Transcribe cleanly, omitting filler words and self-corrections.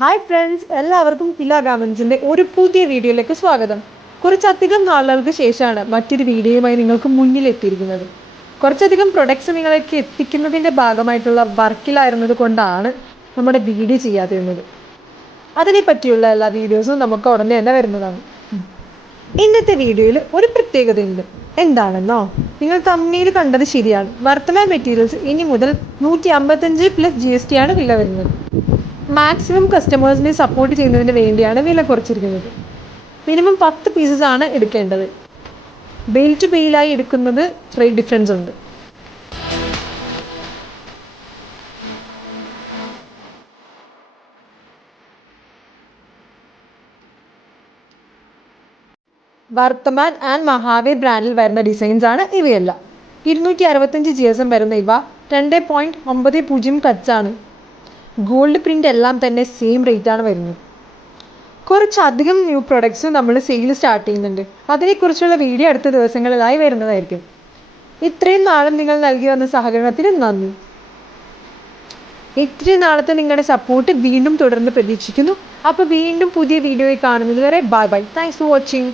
Hi friends, എല്ലാവർക്കും കില ഗാർമെൻസിൻ്റെ ഒരു പുതിയ വീഡിയോയിലേക്ക് സ്വാഗതം. കുറച്ചധികം നാളുകൾക്ക് ശേഷമാണ് മറ്റൊരു വീഡിയോയുമായി നിങ്ങൾക്ക് മുന്നിലെത്തിയിരിക്കുന്നത്. കുറച്ചധികം പ്രൊഡക്ട്സ് നിങ്ങളിലേക്ക് എത്തിക്കുന്നതിൻ്റെ ഭാഗമായിട്ടുള്ള വർക്കിലായിരുന്നത് കൊണ്ടാണ് നമ്മുടെ വീഡിയോ ചെയ്യാതിരുന്നത്. അതിനെ പറ്റിയുള്ള എല്ലാ വീഡിയോസും നമുക്ക് ഉടനെ തന്നെ വരുന്നതാണ്. ഇന്നത്തെ വീഡിയോയിൽ ഒരു പ്രത്യേകതയുണ്ട്. എന്താണെന്നോ, നിങ്ങൾ തമ്മിൽ കണ്ടത് ശരിയാണ്. വർത്തമാൻ മെറ്റീരിയൽസ് ഇനി മുതൽ 155+ GST ആണ് വില വരുന്നത്. മാക്സിമം കസ്റ്റമേഴ്സിനെ സപ്പോർട്ട് ചെയ്യുന്നതിന് വേണ്ടിയാണ് വില കുറച്ചിരിക്കുന്നത്. മിനിമം 10 പീസസ് ആണ് എടുക്കേണ്ടത്. ബെയിൽ ടു ബെയിലായി എടുക്കുന്നത് റേറ്റ് ഡിഫറൻസ് ഉണ്ട്. വർത്തമാൻ ആൻഡ് മഹാവീർ ബ്രാൻഡിൽ വരുന്ന ഡിസൈൻസ് ആണ് ഇവയെല്ലാം. 265 GSM വരുന്ന ഇവ 2.90 ടച്ച് ആണ്. ഗോൾഡ് പ്രിൻ്റ് എല്ലാം തന്നെ സെയിം റേറ്റാണ് വരുന്നത്. കുറച്ചധികം ന്യൂ പ്രൊഡക്ട്സ് നമ്മൾ സെയിൽ സ്റ്റാർട്ട് ചെയ്യുന്നുണ്ട്. അതിനെക്കുറിച്ചുള്ള വീഡിയോ അടുത്ത ദിവസങ്ങളിലായി വരുന്നതായിരിക്കും. ഇത്രയും നാളും നിങ്ങൾ നൽകി വന്ന സഹകരണത്തിന് നന്ദി. ഇത്രയും നാളത്തെ നിങ്ങളുടെ സപ്പോർട്ട് വീണ്ടും തുടർന്ന് പ്രതീക്ഷിക്കുന്നു. അപ്പോൾ വീണ്ടും പുതിയ വീഡിയോയിൽ കാണുന്നത് വരെ bye bye. Thanks for watching.